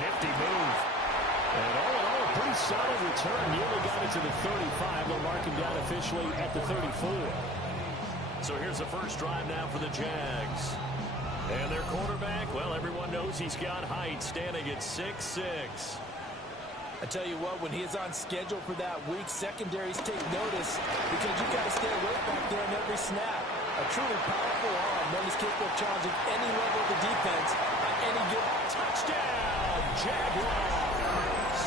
Nifty move. And all in all, a pretty solid return. Nearly got it to the 35. They'll mark him down officially at the 34. So here's the first drive now for the Jags. And their quarterback, well, everyone knows he's got height, standing at 6'6". I tell you what, when he is on schedule for that week, secondaries take notice because you've got to stay awake back there on every snap. A truly powerful arm, one is capable of challenging any level of the defense on any given. Touchdown, Jaguars!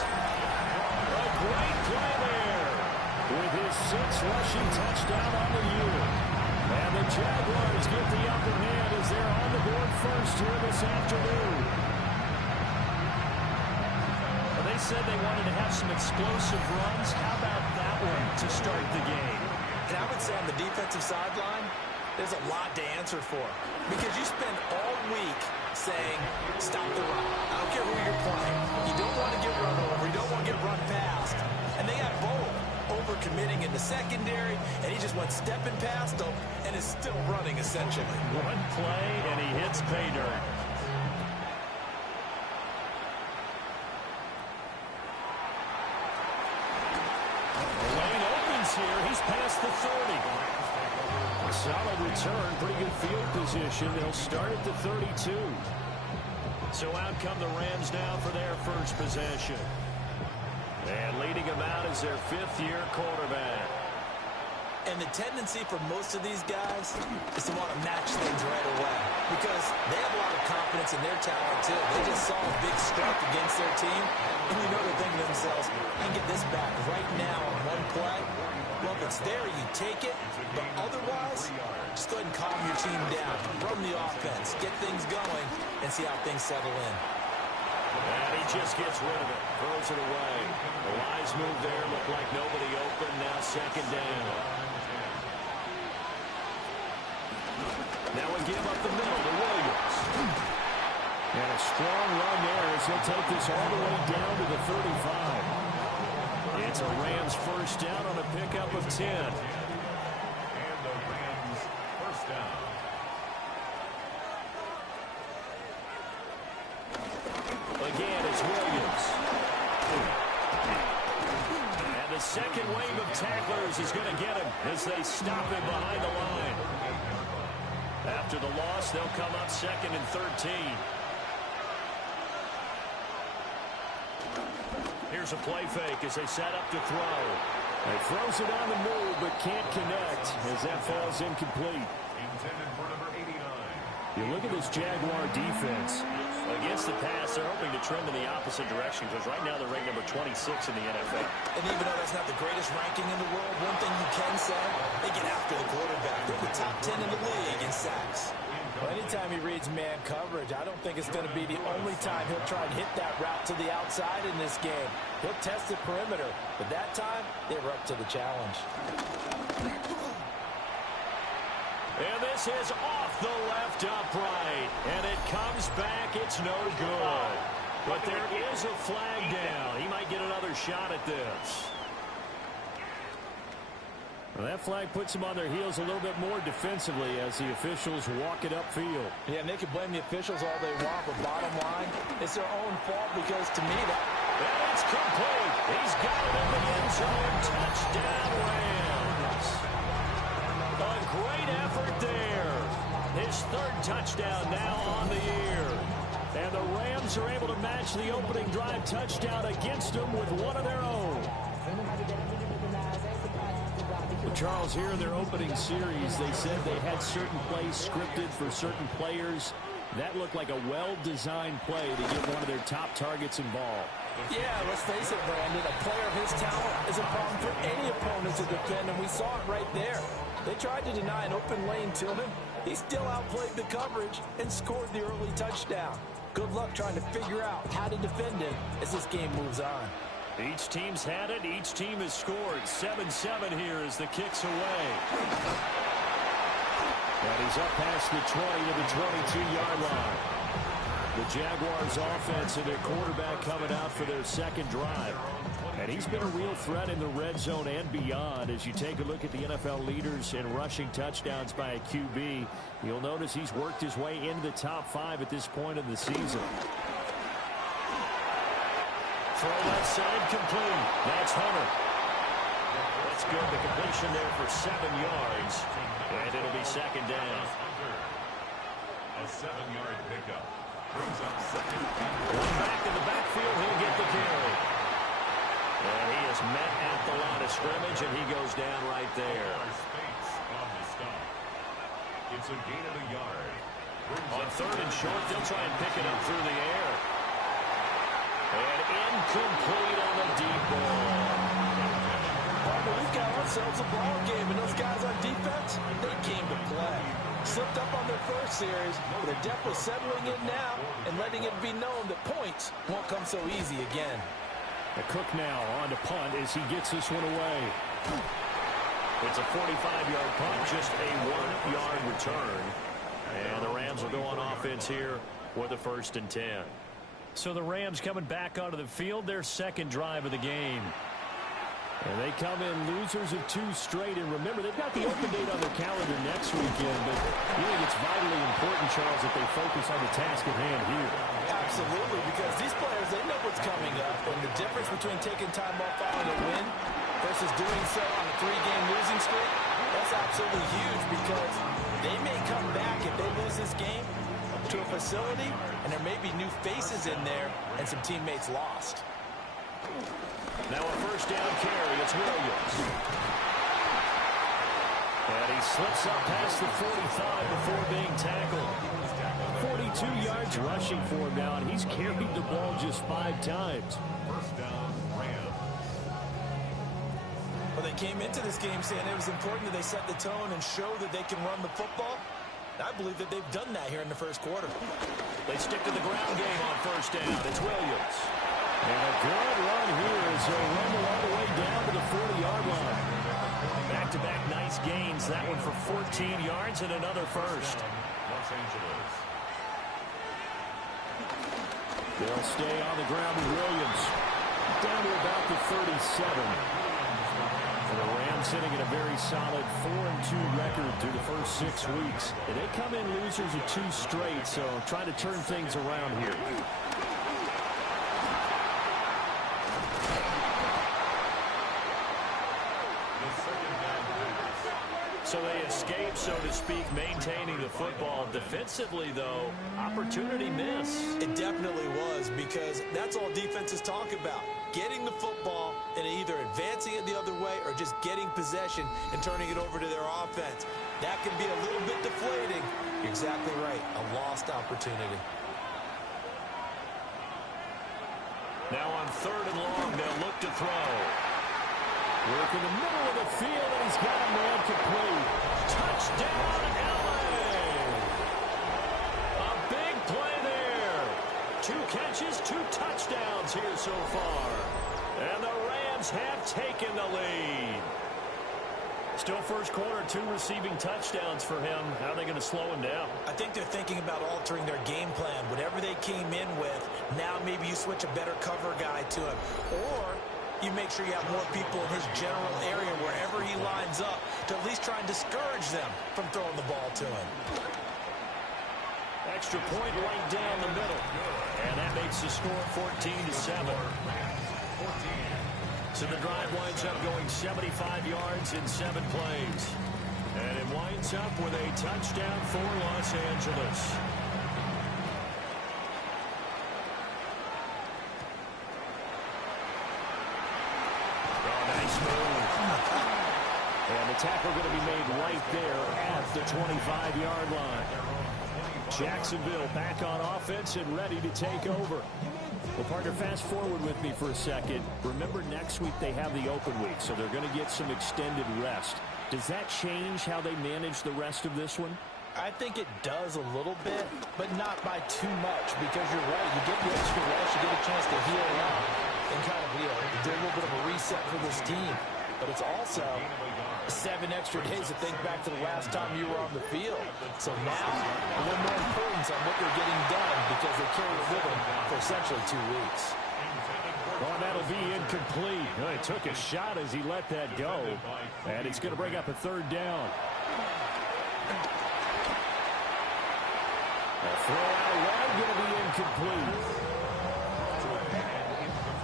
A great play there with his 6th rushing touchdown on the year. And the Jaguars get the upper hand as they're on the board first here this afternoon. Well, they said they wanted to have some explosive runs. How about that one to start the game? And I would say on the defensive sideline, there's a lot to answer for. Because you spend all week saying, stop the run. I don't care who you're playing. You don't want to get run over. You don't want to get run past. And they got bold. Over-committing in the secondary, and he just went stepping past them and is still running, essentially. One play, and he hits pay dirt. The lane opens here. He's past the 30. A solid return, pretty good field position. They'll start at the 32. So out come the Rams now for their first possession. And leading him out is their 5th-year quarterback. And the tendency for most of these guys is to want to match things right away because they have a lot of confidence in their talent, too. They just saw a big strike against their team, and you know they're thinking to themselves, I can get this back right now on one play. Well, if it's there, you take it. But otherwise, just go ahead and calm your team down. Run the offense, get things going, and see how things settle in. And he just gets rid of it, throws it away. The wise move there, looked like nobody open, now second down. Now we give up the middle to Williams. And a strong run there as he'll take this all the way down to the 35. It's a Rams first down on a pickup of 10. And the Rams first down. Again, it's Williams. And the second wave of tacklers is going to get him as they stop him behind the line. After the loss, they'll come up 2nd and 13. Here's a play fake as they set up to throw. He throws it on the move but can't connect as that falls incomplete. Intended for number 89. You look at this Jaguar defense. Against the pass, they're hoping to trend in the opposite direction because right now they're ranked number 26 in the NFL. And even though that's not the greatest ranking in the world, one thing you can say, they get after the quarterback. They're the top 10 in the league in sacks. Well, anytime he reads man coverage, I don't think it's going to be the only time he'll try and hit that route to the outside in this game. He'll test the perimeter, but that time, they were up to the challenge. And this is off the left upright. And it comes back. It's no good. But there is a flag down. He might get another shot at this. Well, that flag puts them on their heels a little bit more defensively as the officials walk it upfield. Yeah, and they can blame the officials all they want, but bottom line, it's their own fault because to me that... And it's complete. He's got it in the end zone. Touchdown, Rams. A great effort there. His 3rd touchdown now on the year. And the Rams are able to match the opening drive touchdown against them with one of their own. Well, Charles, here in their opening series, they said they had certain plays scripted for certain players. That looked like a well-designed play to get one of their top targets involved. Yeah, let's face it, Brandon. A player of his talent is a problem for any opponent to defend, and we saw it right there. They tried to deny an open lane to him. He still outplayed the coverage and scored the early touchdown. Good luck trying to figure out how to defend him as this game moves on. Each team's had it. Each team has scored. 7-7 here as the kick's away. And he's up past the 20 to the 22-yard line. The Jaguars offense and their quarterback coming out for their second drive. And he's been a real threat in the red zone and beyond. As you take a look at the NFL leaders in rushing touchdowns by a QB, you'll notice he's worked his way into the top 5 at this point in the season. Throw left side complete. That's Hunter. That's good. The completion there for 7 yards. And it'll be second down. A 7-yard pickup. Brings up second. One back in the backfield. He'll get the carry. And he is met at the line of scrimmage, and he goes down right there. Space on the stop. It's a gain of a yard. On third and short, they'll try and pick it up through the air. And incomplete on the deep ball. Partner, we've got ourselves a ball game, and those guys on defense, they came to play. Slipped up on their first series, but they're definitely settling in now and letting it be known that points won't come so easy again. A Cook now on to punt as he gets this one away. It's a 45-yard punt, just a 1-yard return. And the Rams will go on offense here with a 1st and 10. So the Rams coming back onto the field, their second drive of the game. And they come in losers of 2 straight. And remember, they've got the open date on their calendar next weekend. But I think it's vitally important, Charles, that they focus on the task at hand here. Absolutely, because these players, they know what's coming up. And the difference between taking time off following a win versus doing so on a 3-game losing streak, that's absolutely huge, because they may come back if they lose this game to a facility, and there may be new faces in there and some teammates lost. Now a 1st down carry. It's Williams. And he slips up past the 45 before being tackled. 42 yards rushing for him now, and he's carried the ball just 5 times. 1st down, Rams. Well, they came into this game saying it was important that they set the tone and show that they can run the football. I believe that they've done that here in the first quarter. They stick to the ground game on 1st down. It's Williams. And a good run here as he'll run all the way down to the 40-yard line. Back-to-back nice gains. That one for 14 yards and another 1st. Los Angeles. They'll stay on the ground with Williams. Down to about the 37. And the Rams sitting at a very solid 4-2 record through the first 6 weeks. And they come in losers of 2 straight, so trying to turn things around here. So they escape, so to speak, maintaining the football. Defensively, though, opportunity miss. It definitely was, because that's all defenses talk about. Getting the football and either advancing it the other way or just getting possession and turning it over to their offense. That can be a little bit deflating. You're exactly right. A lost opportunity. Now on 3rd and long, they'll look to throw. Work in the middle of the field, and he's got a man complete. Touchdown, LA! A big play there. 2 catches, 2 touchdowns here so far. And the Rams have taken the lead. Still first quarter, 2 receiving touchdowns for him. How are they going to slow him down? I think they're thinking about altering their game plan. Whatever they came in with, now maybe you switch a better cover guy to him. Or you make sure you have more people in his general area wherever he lines up to at least try and discourage them from throwing the ball to him. Extra point right down the middle. And that makes the score 14-7. So the drive winds up going 75 yards in 7 plays. And it winds up with a touchdown for Los Angeles. And the tackle going to be made right there at the 25-yard line. Jacksonville back on offense and ready to take over. Well, partner, fast forward with me for a second. Remember, next week they have the open week, so they're going to get some extended rest. Does that change how they manage the rest of this one? I think it does a little bit, but not by too much, because you're right. You get the extra rest, you get a chance to heal up and kind of do a little bit of a reset for this team. But it's also 7 extra days to think back to the last time you were on the field. So now, a little more importance on what they're getting done, because they carry it with them for essentially 2 weeks. Well, that'll be incomplete. Well, he took a shot as he let that go. And it's going to bring up a third down. A throw out wide going to be incomplete.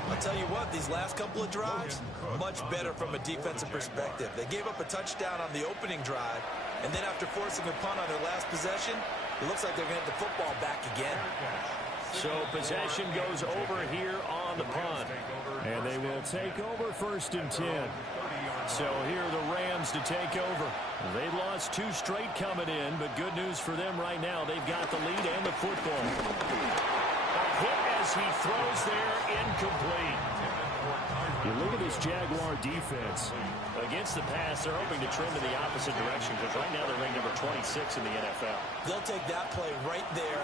I'll tell you what, these last couple of drives, much better from a defensive perspective. They gave up a touchdown on the opening drive, and then after forcing a punt on their last possession, it looks like they're going to get the football back again. So possession goes over here on the punt. And they will take over 1st and 10. So here are the Rams to take over. They've lost 2 straight coming in, but good news for them right now. They've got the lead and the football. A hit as he throws there, incomplete. You look at this Jaguar defense. Against the pass, they're hoping to trend in the opposite direction because right now they're ranked number 26 in the NFL. They'll take that play right there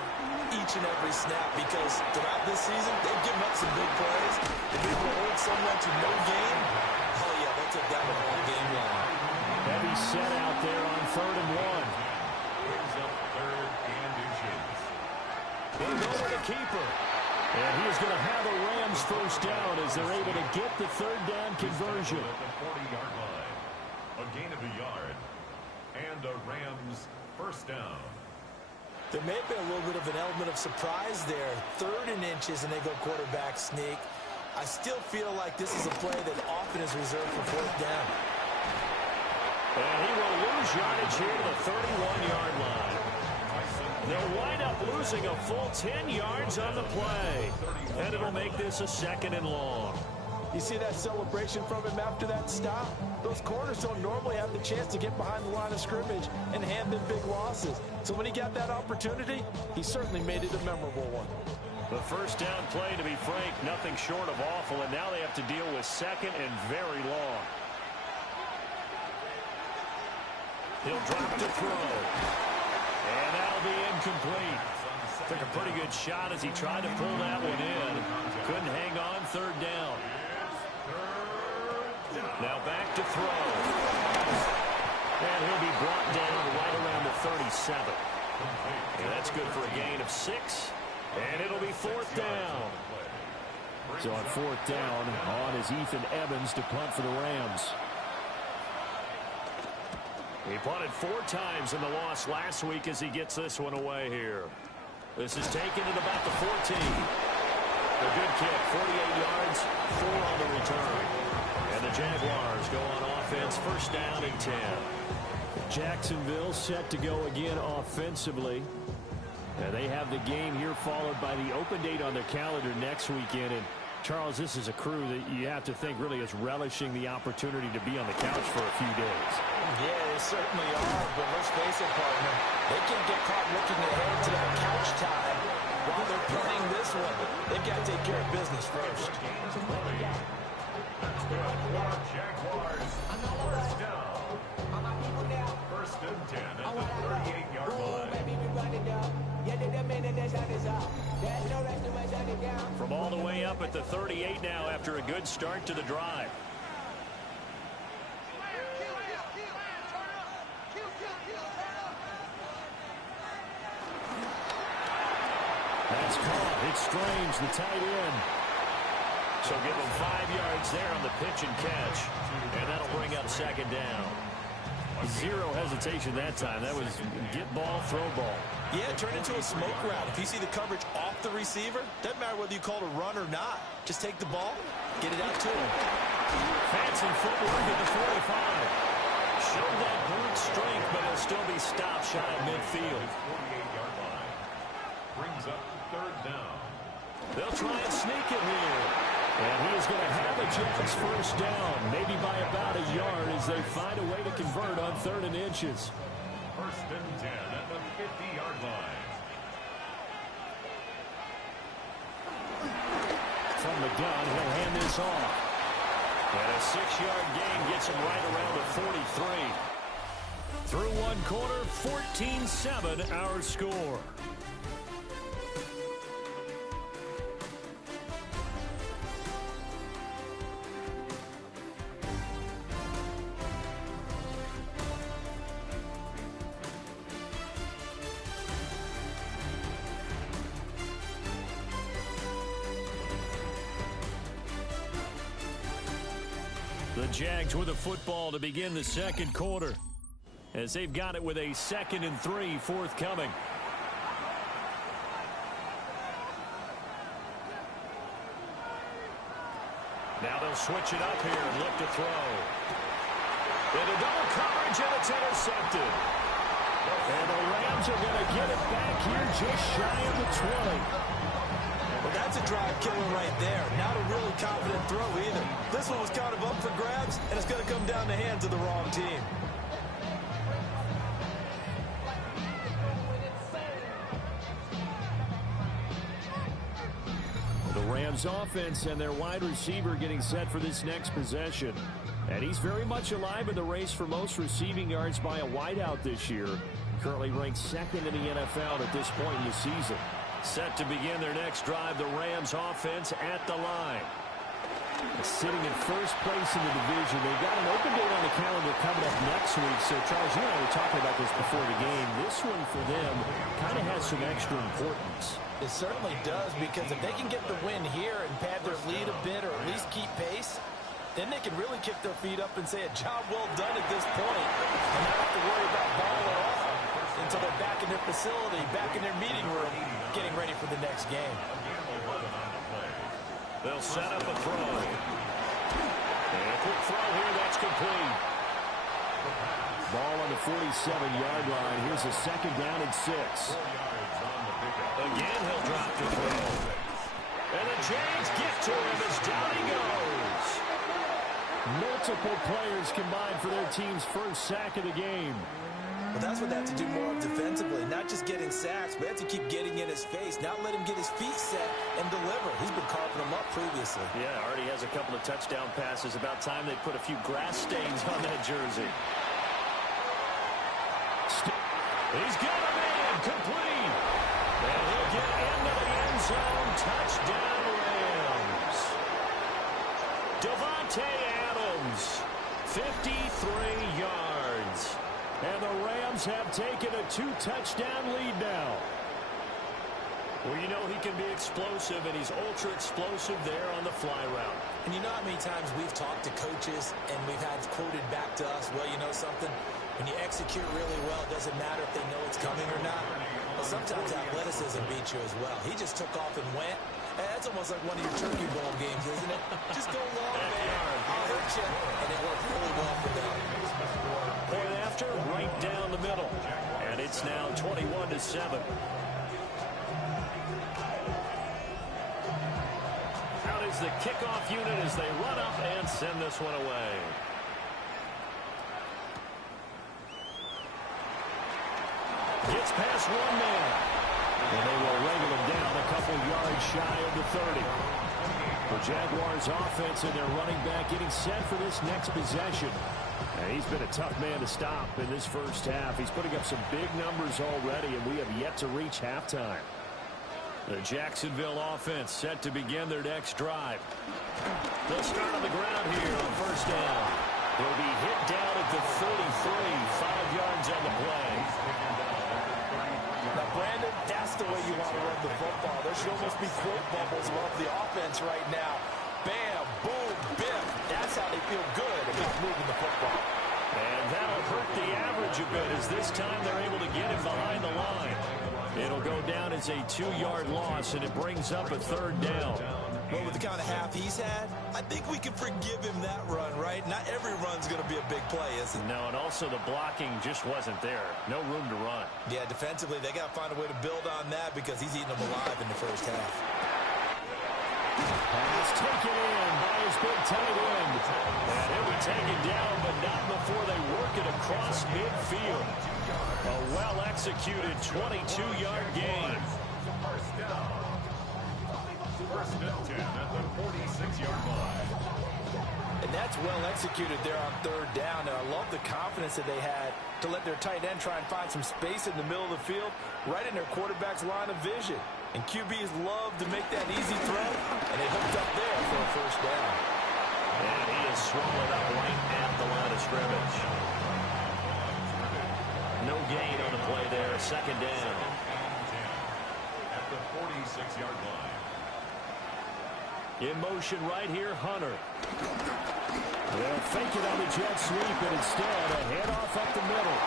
each and every snap because throughout this season, they've given up some big plays. If they will hold someone to no gain, oh yeah, they'll take that one all game long. Heavy set out there on 3rd and 1. Brings up 3rd and inches. They'll go with the keeper. And he is going to have a Rams first down as they're able to get the 3rd down conversion. At the 40-yard line. A gain of a yard. And a Rams first down. There may have been a little bit of an element of surprise there. 3rd and inches, and they go quarterback sneak. I still feel like this is a play that often is reserved for 4th down. And he will lose yardage here to the 31-yard line. They'll wind up losing a full 10 yards on the play. And it'll make this a 2nd and long. You see that celebration from him after that stop? Those corners don't normally have the chance to get behind the line of scrimmage and hand them big losses. So when he got that opportunity, he certainly made it a memorable one. The first down play, to be frank, nothing short of awful. And now they have to deal with 2nd and very long. He'll drop to throw. And that'll be incomplete. Took a pretty good shot as he tried to pull that one in. Couldn't hang on 3rd down. Now back to throw. And he'll be brought down right around the 37. And that's good for a gain of 6. And it'll be 4th down. So on 4th down, on is Ethan Evans to punt for the Rams. He punted 4 times in the loss last week as he gets this one away here. This is taken at about the 14. A good kick, 48 yards, 4 on the return. And the Jaguars go on offense, 1st down and 10. Jacksonville set to go again offensively. They have the game here followed by the open date on their calendar next weekend. And Charles, this is a crew that you have to think really is relishing the opportunity to be on the couch for a few days. Yeah, they certainly are, but let's face it, partner. They can't get caught looking ahead to that couch time while they're playing this one. They've got to take care of business first. Jaguars first down. 1st and 10 at the 38-yard line. From all the way up at the 38 now after a good start to the drive. That's caught. It's Strange, the tight end. So give him 5 yards there on the pitch and catch. And that'll bring up 2nd down. 0 hesitation that time. That was get ball, throw ball. Yeah, turn into a smoke route. If you see the coverage off the receiver, doesn't matter whether you call it a run or not. Just take the ball, get it out to him. Fancy footwork at the 45. Showed that brute strength, but he'll still be stopped shy of midfield. 48-yard line. Brings up 3rd down. They'll try and sneak it here. And he is going to have a chance 1st down, maybe by about a yard as they find a way to convert on 3rd and inches. 1st and 10 at the 50-yard line. From the gun, he'll hand this off. And a 6-yard gain gets him right around the 43. Through one quarter, 14-7 our score. Jags with a football to begin the second quarter, as they've got it with a 2nd and 3 forthcoming. Now they'll switch it up here and look to throw. Into double coverage, and it's intercepted. And the Rams are going to get it back here just shy of the 20. Well, that's a drive killer right there. Not a really confident throw either. This one was kind of up for grabs, and it's going to come down the hands of the wrong team. The Rams offense and their wide receiver getting set for this next possession. And he's very much alive in the race for most receiving yards by a wideout this year. Currently ranked 2nd in the NFL at this point in the season. Set to begin their next drive, the Rams offense at the line. Sitting in first place in the division. They've got an open date on the calendar coming up next week. So, Charles, you and I were talking about this before the game. This one for them kind of has some extra importance. It certainly does, because if they can get the win here and pad their lead a bit, or at least keep pace, then they can really kick their feet up and say a job well done at this point, and not have to worry about ball at all until they're back in their facility, back in their meeting room, getting ready for the next game. They'll set up a throw. And a quick throw here, that's complete. Ball on the 47-yard line. Here's a 2nd down and 6. Again, he'll drop the throw. And the Jags get to him as down he goes. Multiple players combined for their team's first sack of the game. Well, that's what they have to do more of defensively. Not just getting sacks, but they have to keep getting in his face. Not let him get his feet set and deliver. He's been carving them up previously. Yeah, already has a couple of touchdown passes. About time they put a few grass stains on that jersey. He's got a man complete. And he'll get into the end zone. Touchdown, Rams. Davante Adams, 53 yards. And the Rams have taken a 2-touchdown lead now. Well, you know he can be explosive, and he's ultra-explosive there on the fly route. And you know how many times we've talked to coaches, and we've had quoted back to us, well, you know something? When you execute really well, it doesn't matter if they know it's coming or not. But sometimes athleticism beats you as well. He just took off and went. And that's almost like one of your Turkey Bowl games, isn't it? Just go long, man. I'll hurt you. And it worked really well for them. Point after, right down the middle. And it's now 21-7. Out is the kickoff unit as they run up and send this one away. Gets past one man. And they will wrangle him down a couple yards shy of the 30. The Jaguars offense and their running back getting set for this next possession. And he's been a tough man to stop in this first half. He's putting up some big numbers already, and we have yet to reach halftime. The Jacksonville offense set to begin their next drive. They'll start on the ground here on first down. They'll be hit down at the 33, 5 yards on the play. Now, Brandon, that's the way you want to run the football. There should almost be quote bubbles above the offense right now. Bam, boom, biff. That's how they feel good about moving the football. And that'll hurt the average a bit, as this time they're able to get him behind the line. It'll go down as a 2-yard loss, and it brings up a 3rd down. Well, with the kind of half he's had, I think we can forgive him that run, right? Not every run's going to be a big play, is it? No, and also the blocking just wasn't there. No room to run. Yeah, defensively, they got to find a way to build on that, because he's eating them alive in the first half. Pass taken in by his big tight end. And he'll be taken down, but not before they work it across midfield. A well-executed 22-yard gain. First and 10 at the 46-yard line. And that's well executed there on 3rd down. And I love the confidence that they had to let their tight end try and find some space in the middle of the field, right in their quarterback's line of vision. And QBs love to make that easy throw, and they hooked up there for a first down. And he is swallowed up right at the line of scrimmage. No gain on the play there, 2nd down. At the 46-yard line. In motion right here, Hunter. They'll fake it on the jet sweep, and instead a handoff up the middle.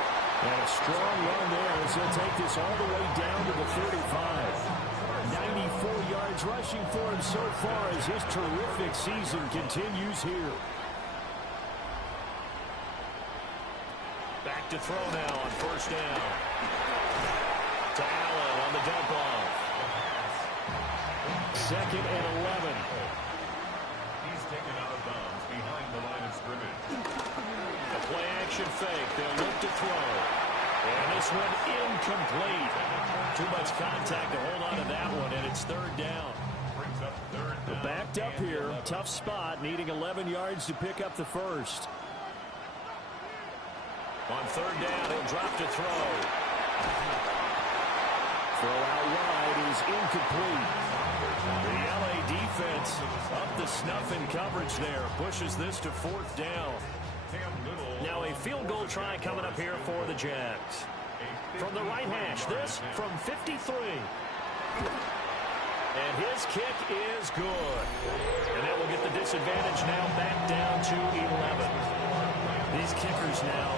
And a strong run there as he'll take this all the way down to the 35. 94 yards rushing for him so far as his terrific season continues here. Back to throw now on first down. To Allen on the dump off. 2nd and 11. He's taken out of bounds behind the line of scrimmage. A play action fake. They'll look to throw. And this one incomplete. Too much contact to hold on to that one, and it's 3rd down. Brings up 3rd down. Backed up here. Tough spot, needing 11 yards to pick up the first. On 3rd down, he'll drop to throw. Throw out wide is incomplete. The LA defense up the snuff in coverage there. Pushes this to 4th down. Now a field goal try coming up here for the Jags. From the right hash, this from 53. And his kick is good. And that will get the disadvantage now back down to 11. These kickers now,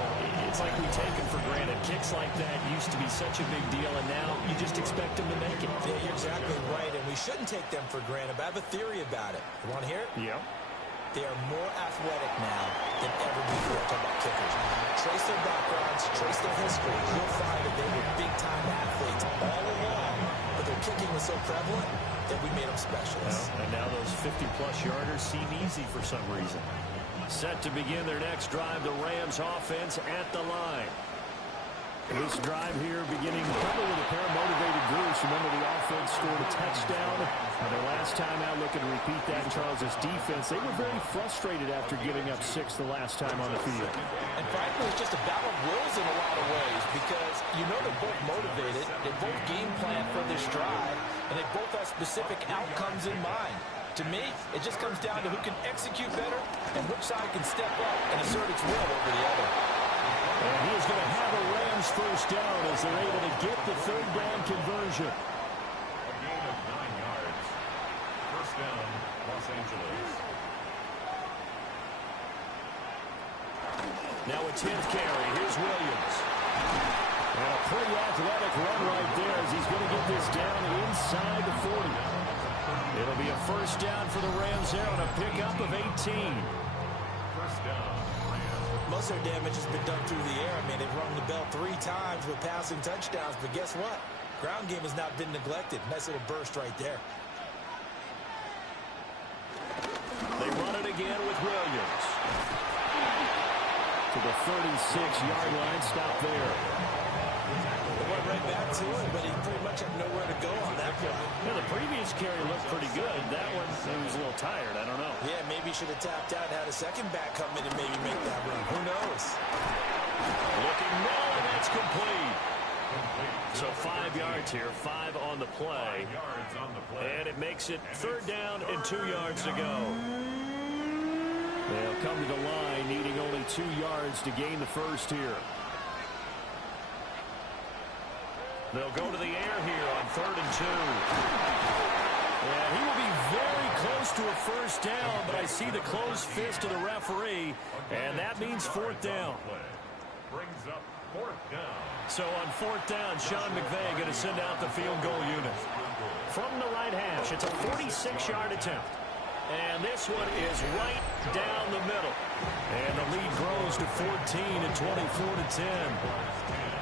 it's like we take them for granted. Kicks like that used to be such a big deal, and now you just expect them to make it. Yeah, you're exactly right, and we shouldn't take them for granted. But I have a theory about it. You want to hear it? Yeah. They are more athletic now than ever before. Talk about kickers. Trace their backgrounds, trace their history. You'll find that they were big-time athletes all along, but their kicking was so prevalent that we made them specialists. Well, and now those 50-plus yarders seem easy for some reason. Set to begin their next drive, the Rams offense at the line. This drive here beginning probably with a pair of motivated groups. Remember, the offense scored a touchdown. Their last time out, looking to repeat that. Charles' defense, they were very frustrated after giving up 6 the last time on the field. And frankly, it's just a battle of wills in a lot of ways because you know they're both motivated. They both game plan for this drive, and they both have specific outcomes in mind. To me, it just comes down to who can execute better and which side can step up and assert its will over the other. And he is going to have a Rams first down as they're able to get the 3rd down conversion. A gain of 9 yards. First down, Los Angeles. Now a 10th carry. Here's Williams. And a pretty athletic run right there as he's going to get this down inside the 40. It'll be a first down for the Rams there on a pickup of 18. First down. Most of their damage has been done through the air. I mean, they've rung the bell 3 times with passing touchdowns, but guess what? Ground game has not been neglected. Nice little burst right there. They run it again with Williams. To the 36-yard line, stop there. They went right back to it, but he pretty much had nowhere to go on that one. Yeah, the previous carry looked pretty good. That one, he was a little tired. I don't know. Yeah, maybe he should have tapped out and had a second back come in and maybe make that run. Who knows? Looking middle, and that's complete. So 5 yards here, 5 on the play. 5 yards on the play. And it makes it 3rd down and 2 yards to go. They'll come to the line, needing only 2 yards to gain the first here. They'll go to the air here on 3rd and 2. And he will be very close to a first down, but I see the closed fist of the referee, and that means 4th down. Brings up 4th down. So on 4th down, Sean McVay going to send out the field goal unit. From the right hash, it's a 46-yard attempt. And this one is right down the middle. And the lead grows to 14 and 24-10.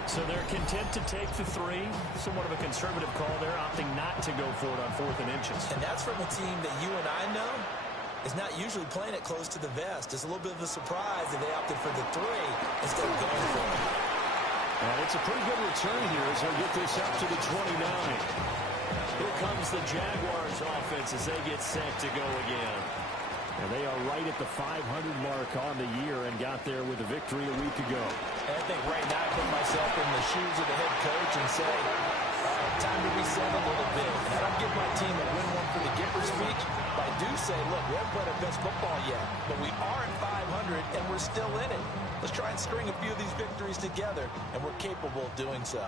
So they're content to take the 3. Somewhat of a conservative call there, opting not to go for it on 4th and inches. And that's from a team that you and I know is not usually playing it close to the vest. It's a little bit of a surprise that they opted for the 3 instead of going for it. And it's a pretty good return here as they'll get this up to the 29. Here comes the Jaguars offense as they get set to go again. And they are right at the 500 mark on the year and got there with a victory a week ago. And I think right now I put myself in the shoes of the head coach and say, time to reset a little bit. And I don't give my team a win one for the Gipper speech, but I do say, look, we haven't played our best football yet, but we are at 500 and we're still in it. Let's try and string a few of these victories together, and we're capable of doing so.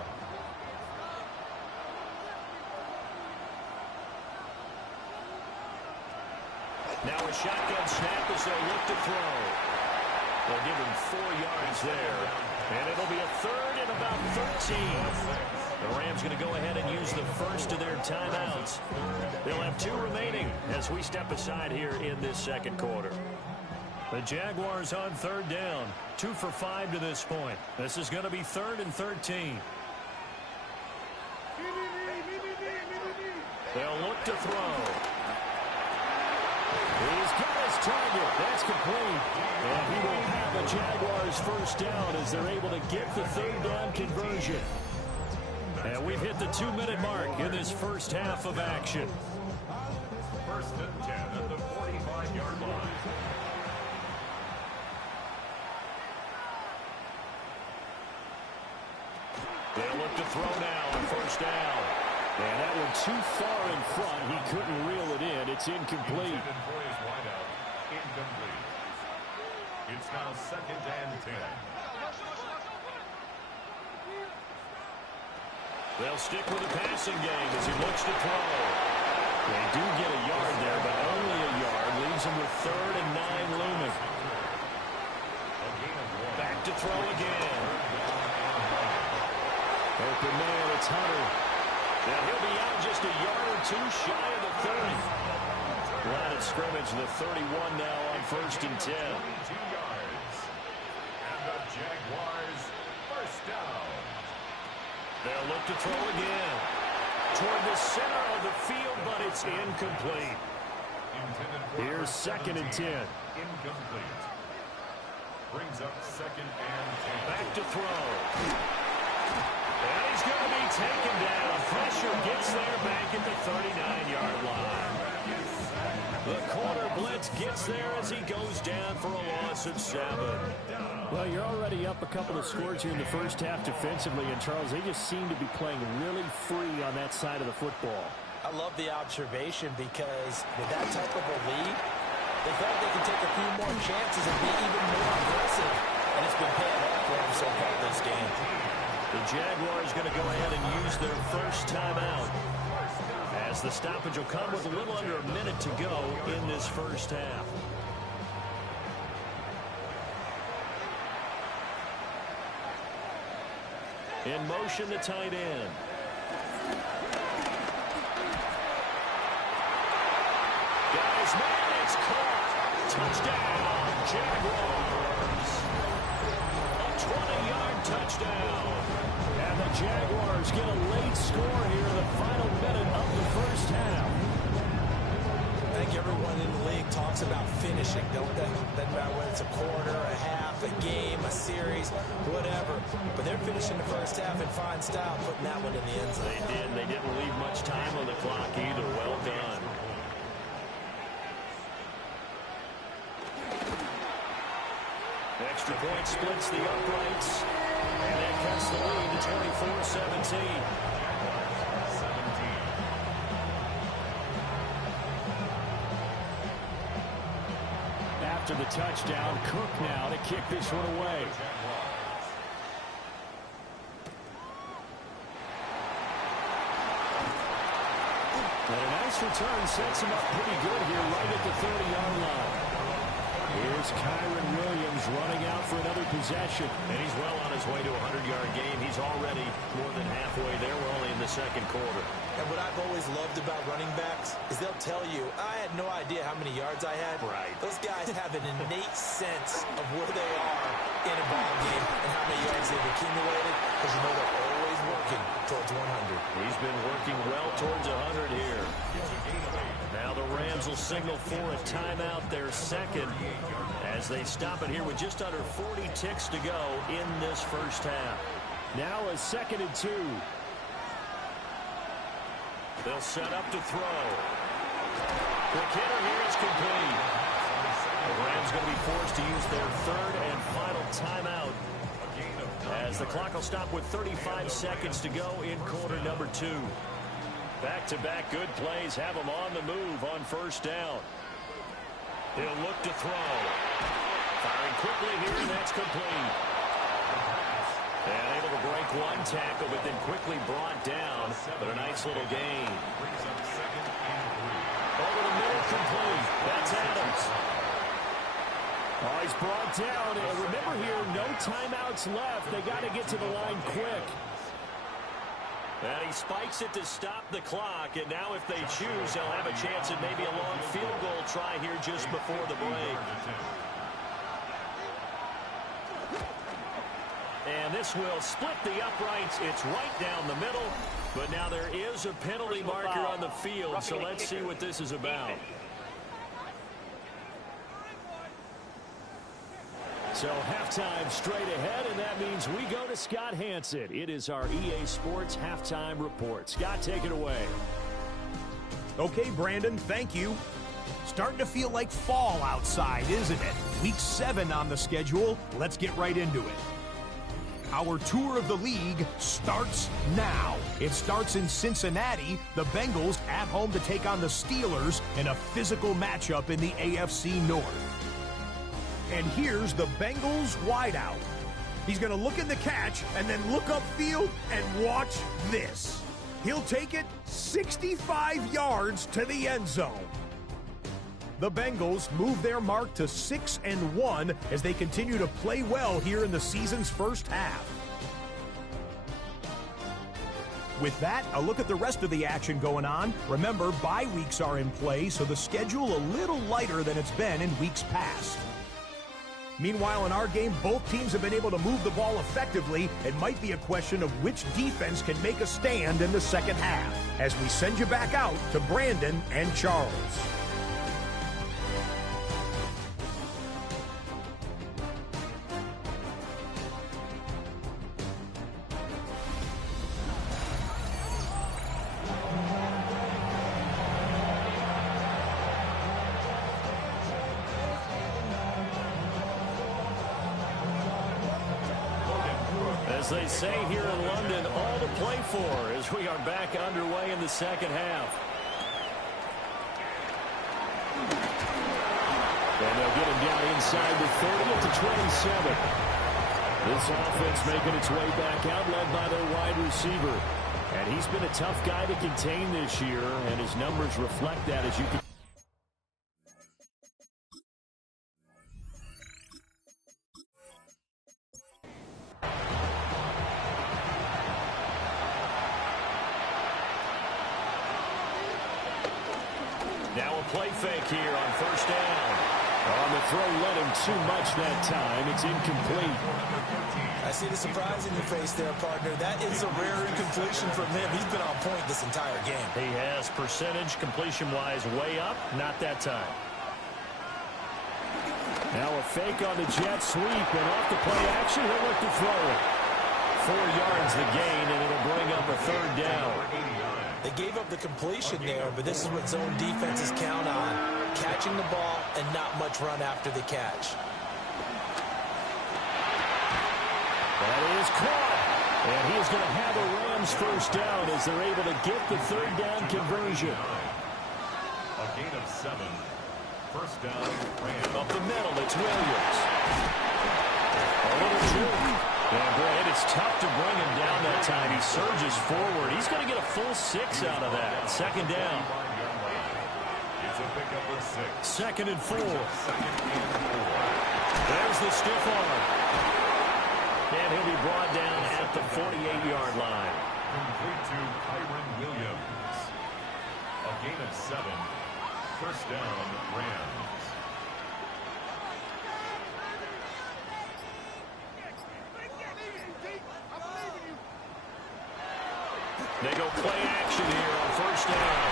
Now a shotgun snap as they look to throw. They'll give him 4 yards there. And it'll be a third and about 13. The Rams going to go ahead and use the first of their timeouts. They'll have 2 remaining as we step aside here in this second quarter. The Jaguars on third down. 2 for 5 to this point. This is going to be 3rd and 13. They'll look to throw. He's got his target. That's complete. And he will have a Jaguars first down as they're able to get the 3rd down conversion. And we've hit the 2-minute mark in this first half of action. 1st and 10 at the 45-yard line. They'll look to throw now on first down. And that one too far in front. He couldn't reel it in. It's incomplete. Incomplete. It's now 2nd and 10. They'll stick with the passing game as he looks to throw. They do get a yard there, but only a yard. Leaves him with 3rd and 9 looming. Back to throw again. Open man, it's Hunter. Now he'll be out just a yard or 2 shy of the 30. Line of scrimmage, the 31 now on 1st and 10. 22 yards. And the Jaguars first down. They'll look to throw again. Toward the center of the field, but it's incomplete. Here's 2nd and 10. Incomplete. Brings up 2nd and 10. Back to throw. And he's going to be taken down. Pressure gets there back at the 39-yard line. The corner blitz gets there as he goes down for a loss of 7. Well, you're already up a couple of scores here in the first half defensively, and Charles, they just seem to be playing really free on that side of the football. I love the observation because with that type of a lead, they felt they can take a few more chances and be even more aggressive. And it's been paying off for them so far this game. The Jaguars going to go ahead and use their first timeout as the stoppage will come with a little under a minute to go in this first half. In motion, the tight end. Got his man, it's caught. Touchdown, Jaguars. A 20-yard touchdown. And the Jaguars get a late score here in the final minute of the first half. I think everyone in the league talks about finishing, don't they? Doesn't matter whether it's a quarter, a half, a game, a series, whatever. But they're finishing the first half in fine style, putting that one in the end zone. They did. They didn't leave much time on the clock either. Well done. Extra point splits the uprights. And that cuts the lead to 24-17. After the touchdown, Cook now to kick this one away. And a nice return sets him up pretty good here right at the 30-yard line. Here's Kyron Williams running out for another possession. And he's well on his way to a 100-yard game. He's already more than halfway there. We're only in the second quarter. And what I've always loved about running backs is they'll tell you, I had no idea how many yards I had. Right. Those guys have an innate sense of where they are in a ball game and how many yards they've accumulated because you know they're always working towards 100. He's been working well towards 100 here. Now the Rams will signal for a timeout, their second, as they stop it here with just under 40 ticks to go in this first half. Now a 2nd and 2. They'll set up to throw. The hitter here is complete. The Rams going to be forced to use their 3rd and final timeout as the clock will stop with 35 seconds to go in quarter number 2. Back-to-back good plays have them on the move on first down. He'll look to throw. Firing quickly here, and that's complete. And able to break one tackle, but then quickly brought down. But a nice little gain. Over the middle, complete. That's Adams. Oh, he's brought down. And remember here, no timeouts left. They got to get to the line quick. And he spikes it to stop the clock. And now if they choose, they'll have a chance at maybe a long field goal try here just before the break. And this will split the uprights. It's right down the middle. But now there is a penalty marker on the field, so let's see what this is about. So halftime straight ahead, and that means we go to Scott Hansen. It is our EA Sports halftime report. Scott, take it away. Okay, Brandon, thank you. Starting to feel like fall outside, isn't it? Week 7 on the schedule. Let's get right into it. Our tour of the league starts now. It starts in Cincinnati. The Bengals at home to take on the Steelers in a physical matchup in the AFC North. And here's the Bengals wideout. He's going to look in the catch and then look upfield and watch this. He'll take it 65 yards to the end zone. The Bengals move their mark to 6-1 as they continue to play well here in the season's first half. With that, a look at the rest of the action going on. Remember, bye weeks are in play, so the schedule a little lighter than it's been in weeks past. Meanwhile, in our game, both teams have been able to move the ball effectively. It might be a question of which defense can make a stand in the second half. As we send you back out to Brandon and Charles. As they say here in London, all to play for as we are back underway in the second half. And they'll get him down inside the 30 at the 27. This offense making its way back out, led by their wide receiver. And he's been a tough guy to contain this year, and his numbers reflect that, as you can. Now a play fake here on first down. On the throw, led him too much that time. It's incomplete. I see the surprise in your face there, partner. That is a rare incompletion from him. He's been on point this entire game. He has percentage completion-wise way up. Not that time. Now a fake on the jet sweep, and off the play action, he'll look to throw it. 4 yards the gain, and it'll bring up a third down. They gave up the completion there, but this is what zone defenses count on. Catching the ball and not much run after the catch. That is caught. And he is going to have a Rams first down as they're able to get the third down conversion. A gain of 7. First down, Rams. Up the middle, it's Williams. A little juke. And boy, it's tough to bring him down that time. He surges forward. He's going to get a full 6 out of that. Second down. It's a pickup of 6. Second and 4. Second and 4. There's the stiff arm. And he'll be brought down at the 48-yard line. Complete to Kyron Williams. A gain of 7. First down, Rams. They go play action here on first down.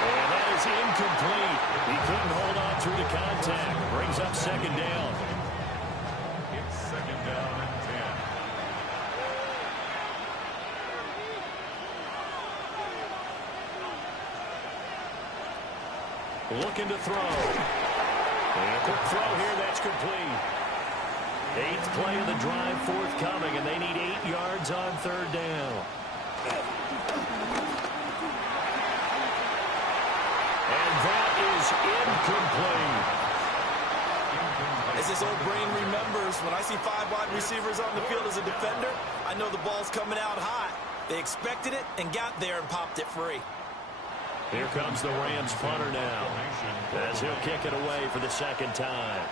And that is incomplete. He couldn't hold on through the contact. Brings up second down. It's second down and 10. Looking to throw. And a quick throw here, that's complete. 8th play of the drive forthcoming, and they need 8 yards on third down. And that is incomplete. As his old brain remembers, when I see 5 wide receivers on the field as a defender, I know the ball's coming out hot. They expected it and got there and popped it free. Here comes the Rams punter now, as he'll kick it away for the second time.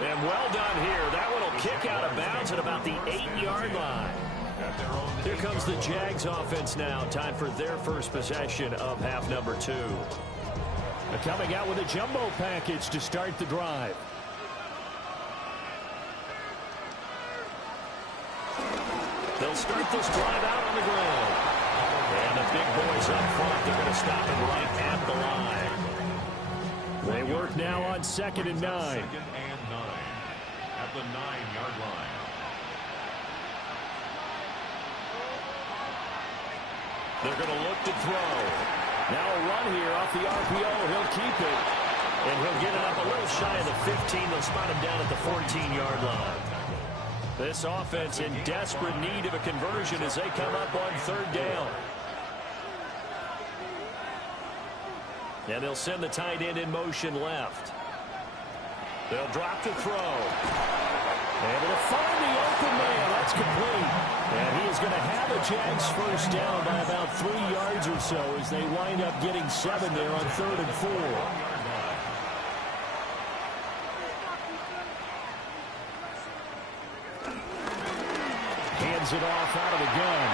And well done here. That one will kick out of bounds at about the 8-yard line. Here comes the Jags offense now. Time for their first possession of half number 2. Coming out with a jumbo package to start the drive. They'll start this drive out on the ground. And the big boys up front, they're going to stop him right at the line. They work now on 2nd and 9. 2nd and 9 at the 9-yard line. They're going to look to throw. Now a run here off the RPO. He'll keep it. And he'll get it up a little shy of the 15. They'll spot him down at the 14-yard line. This offense in desperate need of a conversion as they come up on 3rd down. And they'll send the tight end in motion left. They'll drop the throw. Able to find the open man. That's complete. And he is going to have a Jags first down by about 3 yards or so as they wind up getting 7 there on 3rd and 4. Hands it off out of the gun.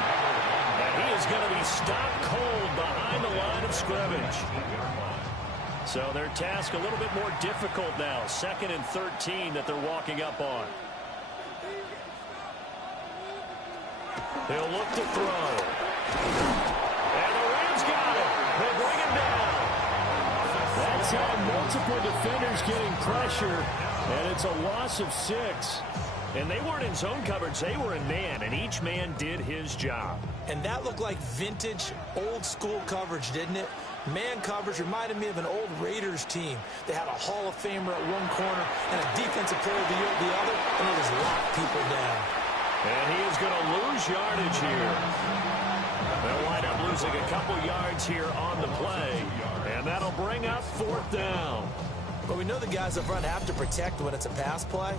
And he is going to be stopped cold behind the line of scrimmage. So their task a little bit more difficult now. 2nd and 13 that they're walking up on. He'll look to throw. And the Rams got it. They bring him down. That's how multiple defenders getting pressure. And it's a loss of 6. And they weren't in zone coverage. They were in man, and each man did his job. And that looked like vintage, old-school coverage, didn't it? Man coverage reminded me of an old Raiders team. They had a Hall of Famer at one corner and a defensive player of the year at the other, and they just locked people down. And he is going to lose yardage here. They'll wind up losing a couple yards here on the play, and that'll bring up 4th down. But we know the guys up front have to protect when it's a pass play,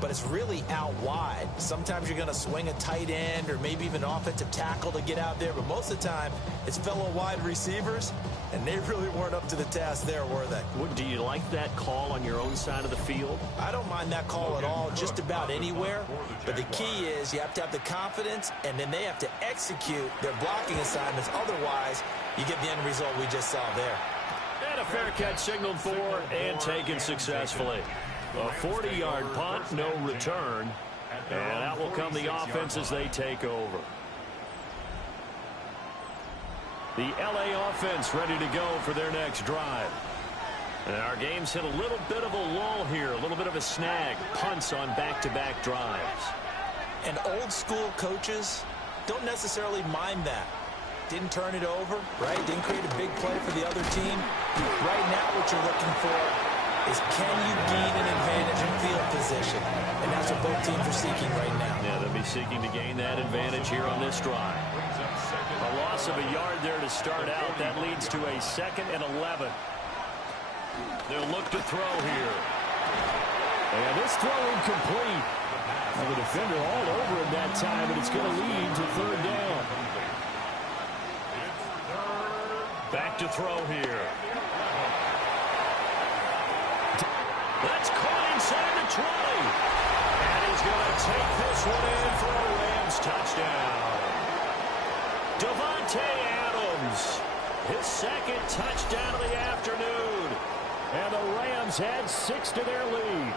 but it's really out wide. Sometimes you're going to swing a tight end or maybe even an offensive tackle to get out there, but most of the time it's fellow wide receivers, and they really weren't up to the task there, were they? Do you like that call on your own side of the field? I don't mind that call at all, just about anywhere. But the key is you have to have the confidence, and then they have to execute their blocking assignments. Otherwise, you get the end result we just saw there. And a fair catch signaled for and taken successfully. A 40-yard punt, no return. And out will come the offense as they take over. The LA offense ready to go for their next drive. And our game's hit a little bit of a lull here, a little bit of a snag. Punts on back-to-back drives. And old-school coaches don't necessarily mind that. Didn't turn it over, right? Didn't create a big play for the other team. Right now what you're looking for is can you gain an advantage in field position? And that's what both teams are seeking right now. Yeah, they'll be seeking to gain that advantage here on this drive. A loss of a yard there to start out. That leads to a 2nd and 11. They'll look to throw here. And this throw incomplete. And the defender all over him that time, and it's going to lead to 3rd down. Back to throw here. That's caught inside the 20. And he's going to take this one in for a Rams touchdown. Davante Adams, his 2nd touchdown of the afternoon. And the Rams had 6 to their lead.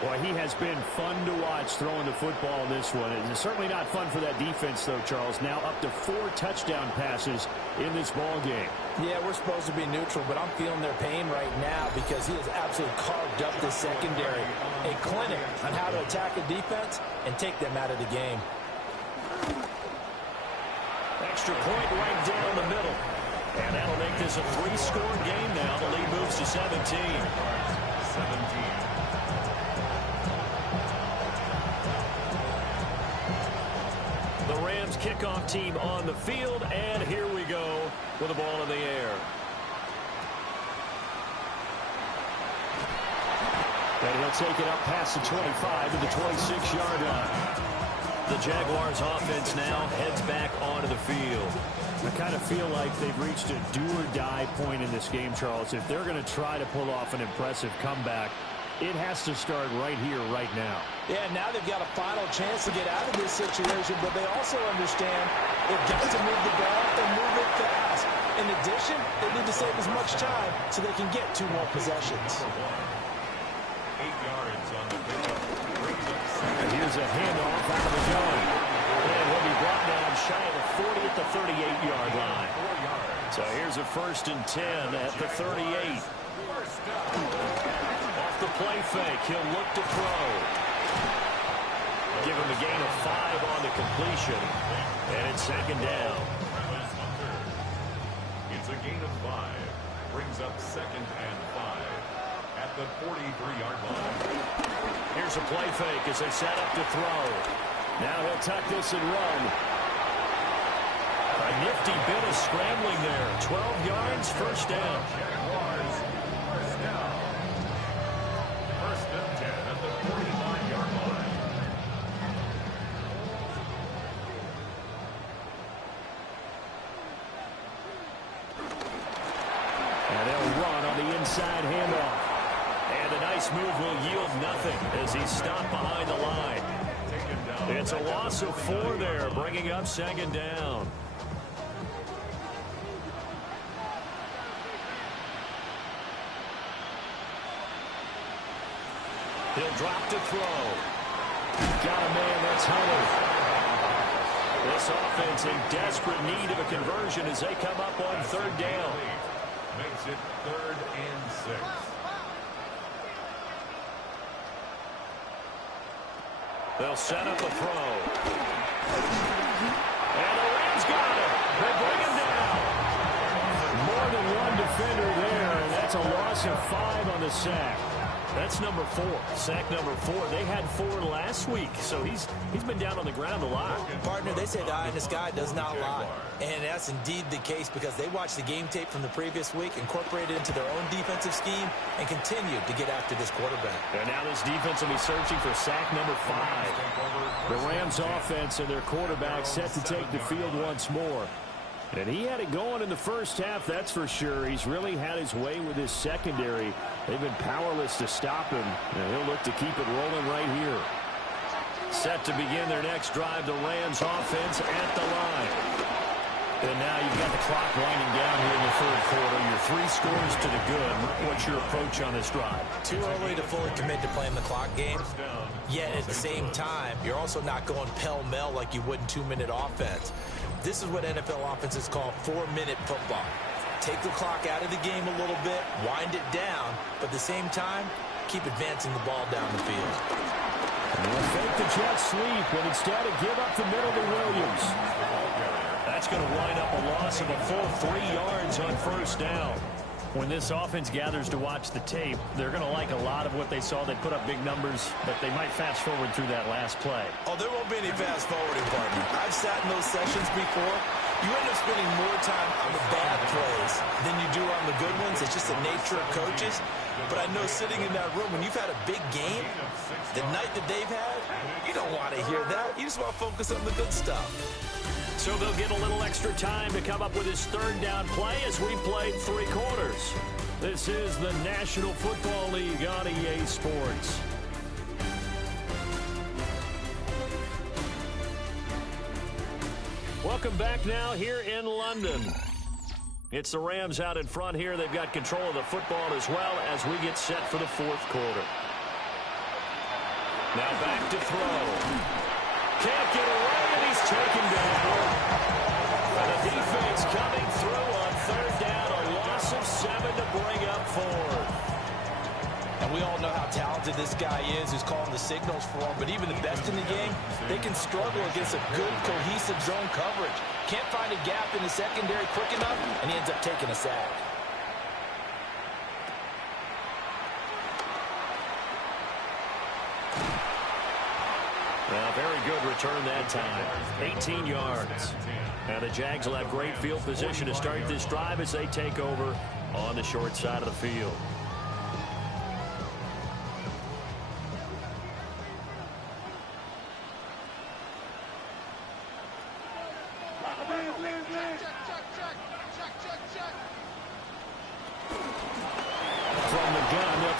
Boy, he has been fun to watch throwing the football in this one. It's certainly not fun for that defense, though, Charles. Now up to 4 touchdown passes in this ball game. Yeah, we're supposed to be neutral, but I'm feeling their pain right now because he has absolutely carved up the secondary. A clinic on how to attack a defense and take them out of the game. Extra point right down the middle. And that'll make this a 3-score game now. The lead moves to 17. 17. The Rams kickoff team on the field, and here we go with the ball in the air. And he'll take it up past the 25 to the 26-yard line. The Jaguars offense now heads back onto the field. I kind of feel like they've reached a do-or-die point in this game, Charles. If they're going to try to pull off an impressive comeback, it has to start right here, right now. Yeah, now they've got a final chance to get out of this situation, but they also understand they've got to move the ball and move it fast. In addition, they need to save as much time so they can get 2 more possessions. 8 yards on the pickup. And here's a handoff out of the gun. And he'll be brought down shy of the 40 at the 38-yard line. So here's a 1st and 10 at the 38. Off the play fake, he'll look to throw. Give him a gain of 5 on the completion. And it's 2nd down. It's a gain of 5. Brings up 2nd and 5 at the 43-yard line. Here's a play fake as they set up to throw. Now he'll tuck this and run. A nifty bit of scrambling there. 12 yards, 1st down. Jaguars, 1st down. 1st and 10 at the 45-yard line. And they'll run on the inside handoff. And a nice move will yield nothing as he's stopped behind the line. It's a loss of 4 there, bringing up 2nd down. He'll drop to throw. Got a man, that's Hunter. This offense in desperate need of a conversion as they come up on 3rd down. Makes it 3rd and 6. They'll set up a throw. And the Rams got it. They bring him down. More than one defender there, and that's a loss of 5 on the sack. That's number 4. Sack number 4. They had 4 last week, so he's been down on the ground a lot. Partner, they say the eye in the sky does not lie. And that's indeed the case because they watched the game tape from the previous week, incorporated it into their own defensive scheme, and continued to get after this quarterback. And now this defense will be searching for sack number 5. The Rams offense and their quarterback set to take the field once more. And he had it going in the first half, that's for sure. He's really had his way with his secondary. They've been powerless to stop him, and he'll look to keep it rolling right here. Set to begin their next drive, the Rams offense at the line. And now you've got the clock winding down here in the 3rd quarter. You're 3 scores to the good. What's your approach on this drive? Too early to fully commit to playing the clock game. Yet at the same time, you're also not going pell-mell like you would in 2-minute offense. This is what NFL offenses call 4-minute football. Take the clock out of the game a little bit, wind it down, but at the same time, keep advancing the ball down the field. And they'll fake the jet sweep, and instead of give up the middle to Williams. That's going to wind up a loss of a full 3 yards on 1st down. When this offense gathers to watch the tape, they're going to like a lot of what they saw. They put up big numbers, but they might fast forward through that last play. Oh, there won't be any fast forwarding, partner. I've sat in those sessions before. You end up spending more time on the bad plays than you do on the good ones. It's just the nature of coaches. But I know sitting in that room, when you've had a big game, the night that they've had, you don't want to hear that. You just want to focus on the good stuff. So they'll get a little extra time to come up with his 3rd down play as we played 3 quarters. This is the National Football League on EA Sports. Welcome back now here in London. It's the Rams out in front here. They've got control of the football as well as we get set for the 4th quarter. Now back to throw. Can't get away, and he's taken down. And the defense coming through on 3rd down. A loss of 7 to bring up 4th. And we all know how talented this guy is who's calling the signals for him. But even the best in the game, they can struggle against a good, cohesive zone coverage. Can't find a gap in the secondary quick enough, and he ends up taking a sack. Well, very good return that time. 18 yards. Now the Jags will have great field position to start this drive as they take over on the short side of the field.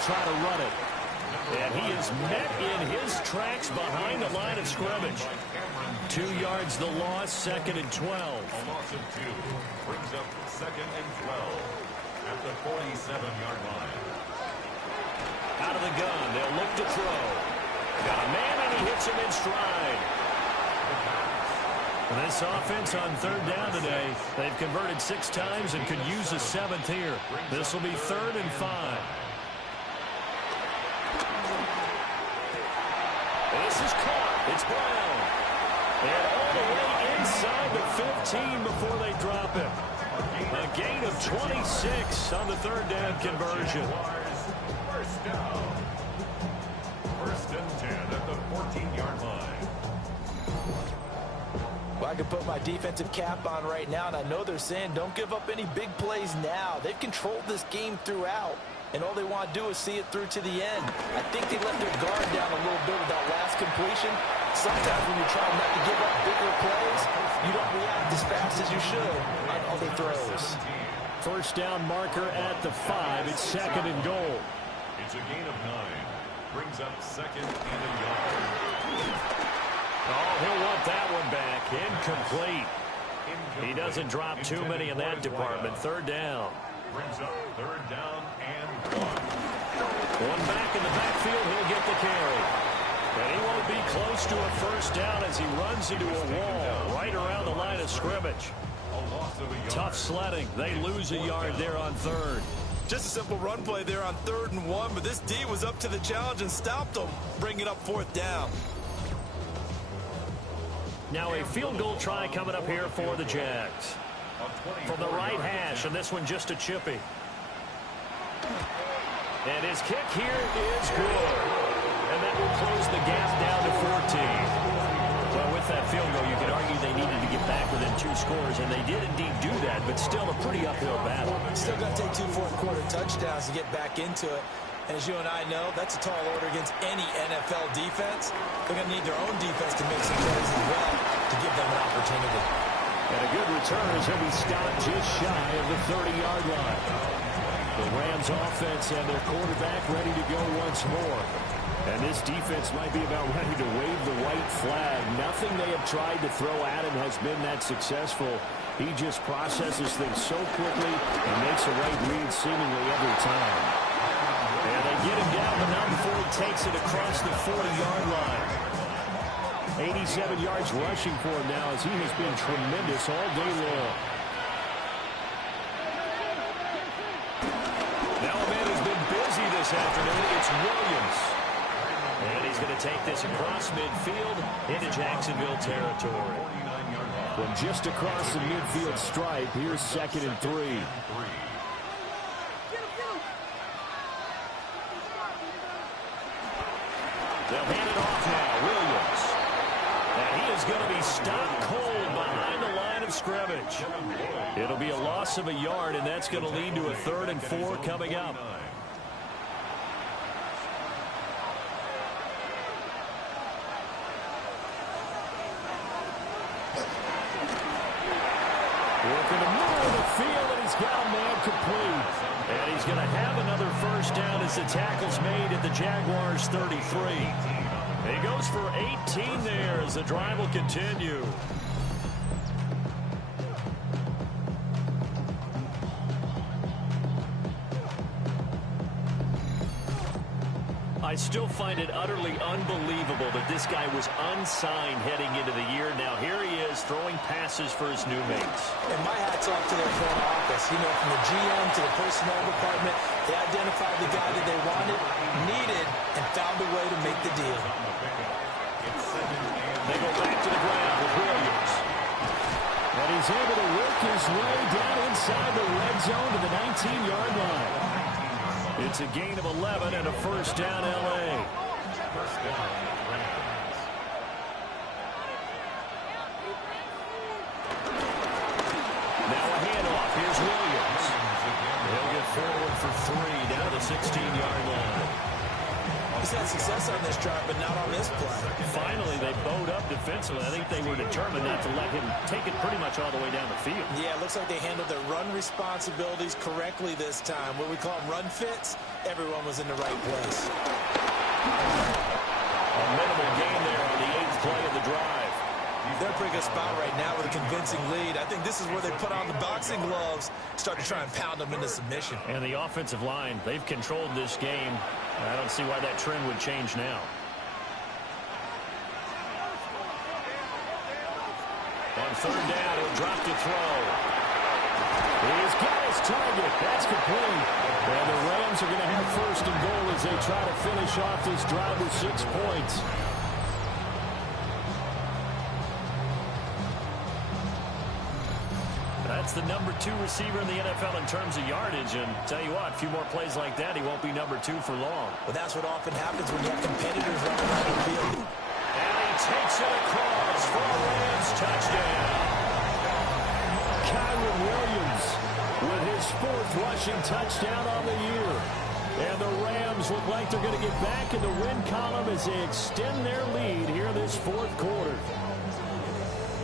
try to run it. And he is met in his tracks behind the line of scrimmage. 2 yards the loss, 2nd and 12. A loss of 2 brings up 2nd and 12 at the 47-yard line. Out of the gun, they'll look to throw. Got a man, and he hits him in stride. This offense on 3rd down today, they've converted 6 times and could use a 7th here. This will be 3rd and 5. This is caught. It's Brown. And all the way inside the 15 before they drop him. A gain of 26 on the 3rd down conversion. First down. 1st and 10 at the 14-yard line. Well, I can put my defensive cap on right now, and I know they're saying don't give up any big plays now. They've controlled this game throughout, and all they want to do is see it through to the end. I think they let their guard down a little bit with that last completion. Sometimes when you're trying not to give up bigger plays, you don't react as fast as you should on other throws. 1st down marker at the 5. It's 2nd and goal. It's a gain of 9. Brings up 2nd and a yard. Oh, he'll want that one back. Incomplete. He doesn't drop too many in that department. 3rd down. Brings up 3rd down and 1. One back in the backfield. He'll get the carry. And he won't be close to a 1st down as he runs into a wall right around the line of scrimmage. A loss of a yard. Tough sledding. They lose a yard there on 3rd. Just a simple run play there on 3rd and 1, but this D was up to the challenge and stopped them, bringing up 4th down. Now a field goal try coming up here for the Jags. From the right hash, and this one just a chippy. And his kick here is good. And that will close the gap down to 14. Well, with that field goal, you could argue they needed to get back within 2 scores, and they did indeed do that, but still a pretty uphill battle. Still got to take 2 fourth-quarter touchdowns to get back into it. And as you and I know, that's a tall order against any NFL defense. They're going to need their own defense to make some plays as well to give them an opportunity. And a good return as he'll be stopped just shy of the 30-yard line. The Rams offense and their quarterback ready to go once more. And this defense might be about ready to wave the white flag. Nothing they have tried to throw at him has been that successful. He just processes things so quickly and makes a right read seemingly every time. And they get him down, but not before he takes it across the 40-yard line. 87 yards rushing for him now as he has been tremendous all day long. Now a man who's been busy this afternoon, it's Williams. And he's going to take this across midfield into Jacksonville territory. From just across the midfield stripe, here's 2nd and 3. They'll hand it off now, Williams. And he is going to be stopped cold behind the line of scrimmage. It'll be a loss of a yard, and that's going to lead to a 3rd and 4 coming up. Working the middle of the field, and he's got a man complete. And he's going to have another 1st down as the tackle's made at the Jaguars 33. He goes for 18 there as the drive will continue. I still find it utterly unbelievable that this guy was unsigned heading into the year. Now here he is throwing passes for his new mates. And my hat's off to their front office. You know, from the GM to the personnel department, they identified the guy that they wanted, needed, and found a way to make the deal. They go back to the ground with Williams. And he's able to work his way down inside the red zone to the 19-yard line. It's a gain of 11 and a 1st down, L.A. Now a handoff. Here's Williams. He'll get forward for 3 down to the 16-yard line. This Chiefs had success on this drive, but not on this play. Finally, they bowed up defensively. I think they were determined not to let him take it pretty much all the way down the field. Yeah, it looks like they handled their run responsibilities correctly this time. What we call them run fits, everyone was in the right place. A minimal gain there on the 8th play of the drive. They're in a pretty good spot right now with a convincing lead. I think this is where they put on the boxing gloves, start to try and pound them into submission. And the offensive line, they've controlled this game. I don't see why that trend would change now. On 3rd down, he'll drop to throw. He's got his target. That's complete. And the Rams are going to have 1st and goal as they try to finish off this drive with 6 points. That's the number 2 receiver in the NFL in terms of yardage. And tell you what, a few more plays like that, he won't be number 2 for long. Well, that's what often happens when you have competitors running around the field. And he takes it across for a Rams touchdown. Kyron Williams with his 4th rushing touchdown on the year. And the Rams look like they're going to get back in the win column as they extend their lead here in this 4th quarter.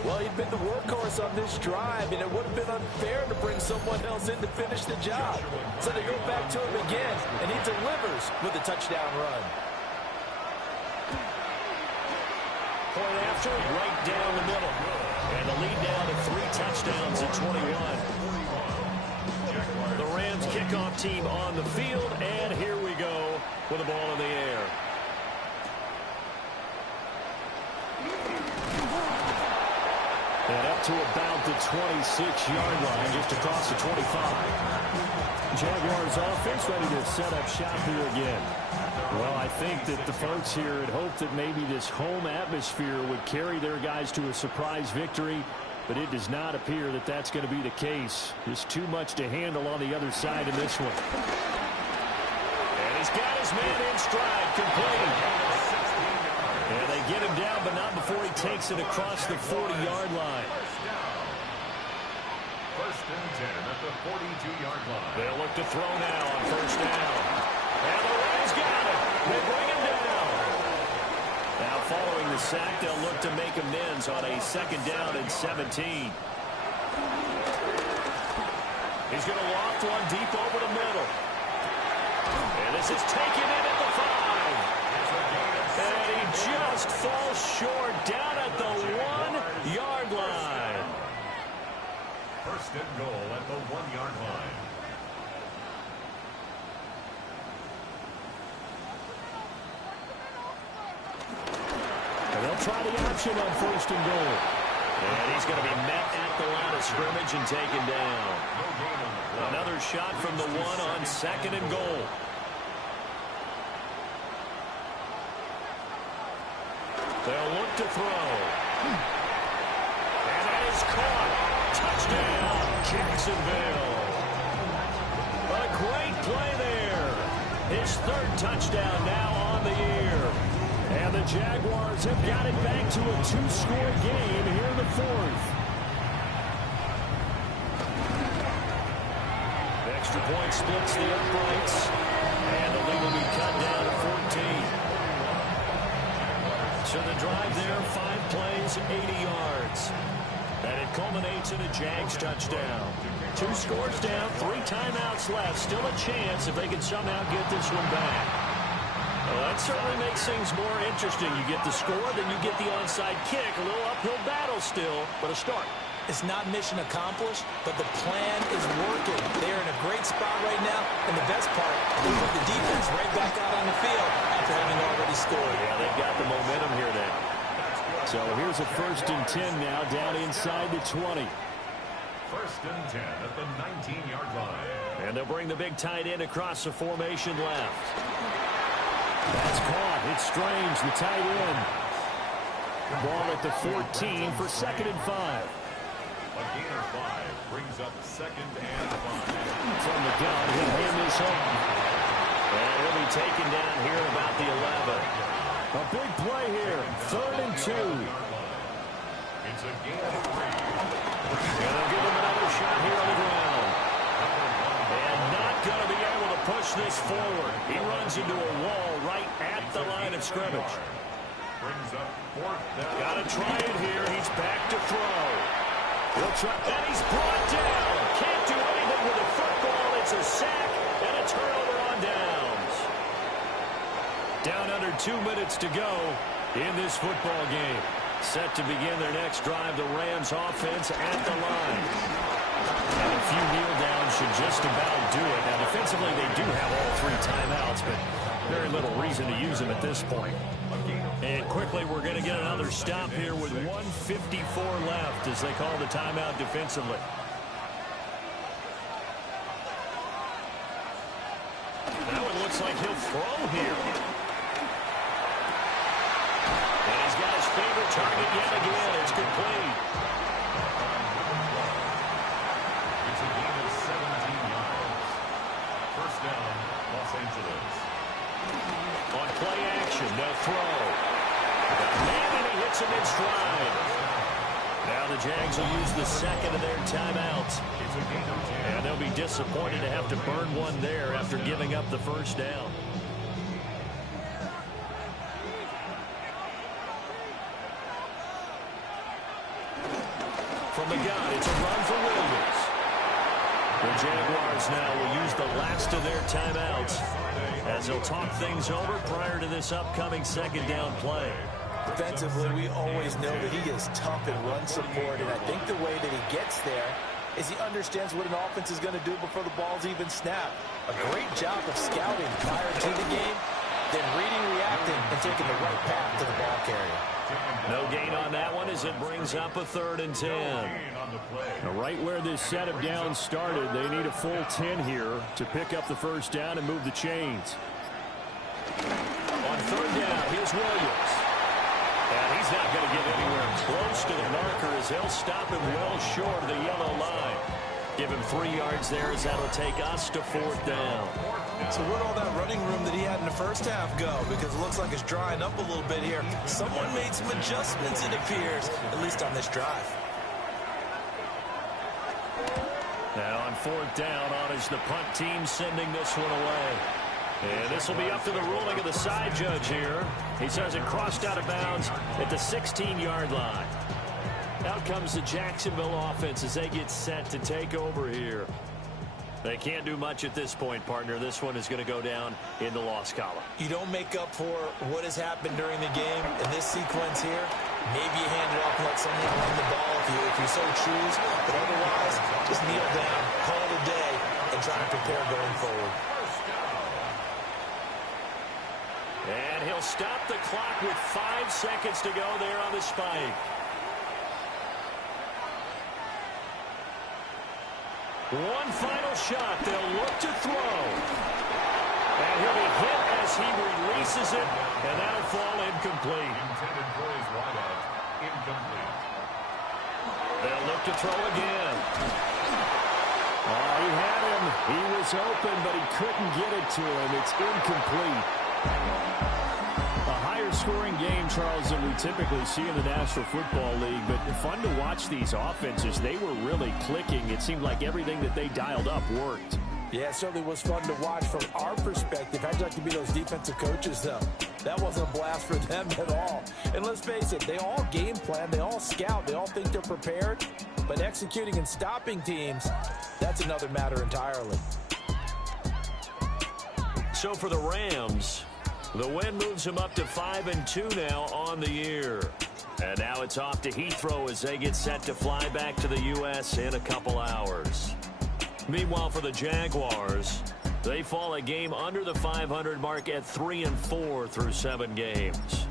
Well, he'd been the workhorse on this drive, and it would have been unfair to bring someone else in to finish the job. So they go back to him again, and he delivers with a touchdown run. Point after, right down the middle. And the lead down to 3 touchdowns at 21. The Rams kickoff team on the field, and here we go with the ball in the air. And up to about the 26-yard line, just across the 25. Jaguars offense ready to set up shop here again. Well, I think that the folks here had hoped that maybe this home atmosphere would carry their guys to a surprise victory, but it does not appear that that's going to be the case. There's too much to handle on the other side of this one. And he's got his man in stride, complete. And they get him down, but not before he takes it across the 40-yard line. 1st and 10 at the 42-yard line. They'll look to throw now on 1st down. And the Rams got it. They bring him down. Now following the sack, they'll look to make amends on a 2nd down and 17. He's going to loft one deep over the middle. And this is taken in at the 5. And he just falls short down at the 1-yard line. 1st and goal at the 1-yard line. And they'll try the option on 1st and goal. And he's going to be met at the line of scrimmage and taken down. Another shot from the 1 on 2nd and goal. They'll look to throw. And that is caught. Touchdown, Jacksonville. But a great play there. His 3rd touchdown now on the year. And the Jaguars have got it back to a 2-score game here in the 4th. The extra point splits the uprights. And the lead will be cut down to 14. So the drive there, 5 plays, 80 yards. And it culminates in a Jags touchdown. 2 scores down, 3 timeouts left. Still a chance if they can somehow get this one back. Well, that certainly makes things more interesting. You get the score, then you get the onside kick. A little uphill battle still, but a start. It's not mission accomplished, but the plan is working. They're in a great spot right now, and the best part, they put the defense right back out on the field after having already scored. Yeah, they've got the momentum here now. So here's a 1st and 10 now, down inside the 20. 1st and 10 at the 19-yard line. And they'll bring the big tight end across the formation left. That's caught. It's Strange, the tight end. Ball at the 14 for 2nd and 5. A gain of 5 brings up 2nd and 5. From the gun, he'll hand this home. And he'll be taken down here about the 11. A big play here. 3rd and 2. It's a gain of 3. And they'll give him another shot here on the ground. And not going to be able to push this forward. He runs into a wall right at the of scrimmage. Brings up fourth down. Got to try it here. He's back to throw. He'll try, and he's brought down. Can't do anything with the football. It's a sack and a turnover on downs. Down under 2 minutes to go in this football game. Set to begin their next drive, the Rams offense at the line. And a few kneel downs should just about do it. Now, defensively, they do have all 3 timeouts, but very little reason to use them at this point. And quickly, we're going to get another stop here with 1:54 left as they call the timeout defensively. Now it looks like he'll throw here. And he's got his favorite target yet again. It's complete. It's a gain of 17 yards. First down, Los Angeles. On play action, no throw. And he hits him in stride. Now the Jags will use the second of their timeouts. And they'll be disappointed to have to burn one there after giving up the first down. From the gun, it's a run for Williams. The Jaguars now will use the last of their timeouts as they'll talk things over prior to this upcoming second down play. Defensively, we always know that he is tough in run support, and I think the way that he gets there is he understands what an offense is going to do before the ball's even snapped. A great job of scouting prior to the game, then reading, reacting, and taking the right path to the ball carrier. No gain on that one as it brings up a 3rd and 10. Now, right where this set of downs started, they need a full 10 here to pick up the first down and move the chains. On 3rd down, here's Williams. And he's not going to get anywhere close to the marker as he'll stop him well short of the yellow line. Give him 3 yards there as that'll take us to 4th down. So where'd all that running room that he had in the first half go? Because it looks like it's drying up a little bit here. Someone made some adjustments, it appears, at least on this drive. Now on 4th down, on is the punt team sending this one away. And this will be up to the ruling of the side judge here. He says it crossed out of bounds at the 16-yard line. Out comes the Jacksonville offense as they get set to take over here. They can't do much at this point, partner. This one is going to go down in the loss column. You don't make up for what has happened during the game in this sequence here. Maybe you hand it off and let someone run the ball if you so choose. But otherwise, just kneel down, call it a day, and try to prepare going forward. And he'll stop the clock with 5 seconds to go there on the spike. One final shot. They'll look to throw. And he'll be hit as he releases it, and that'll fall incomplete. Intended for his wideout. Incomplete. They'll look to throw again. Oh, he had him. He was open, but he couldn't get it to him. It's incomplete. A higher-scoring game, Charles, than we typically see in the National Football League, but fun to watch these offenses. They were really clicking. It seemed like everything that they dialed up worked. Yeah, it certainly was fun to watch from our perspective. How'd you like to be those defensive coaches, though? That wasn't a blast for them at all. And let's face it, they all game plan, they all scout, they all think they're prepared. But executing and stopping teams, that's another matter entirely. So for the Rams, the win moves them up to 5-2 now on the year. And now it's off to Heathrow as they get set to fly back to the U.S. in a couple hours. Meanwhile, for the Jaguars, they fall a game under the 500 mark at 3-4 through 7 games.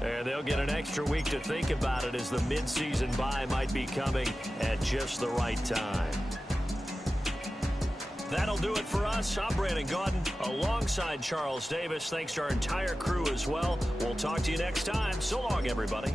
And they'll get an extra week to think about it as the midseason bye might be coming at just the right time. That'll do it for us. I'm Brandon Gaudin alongside Charles Davis. Thanks to our entire crew as well. We'll talk to you next time. So long, everybody.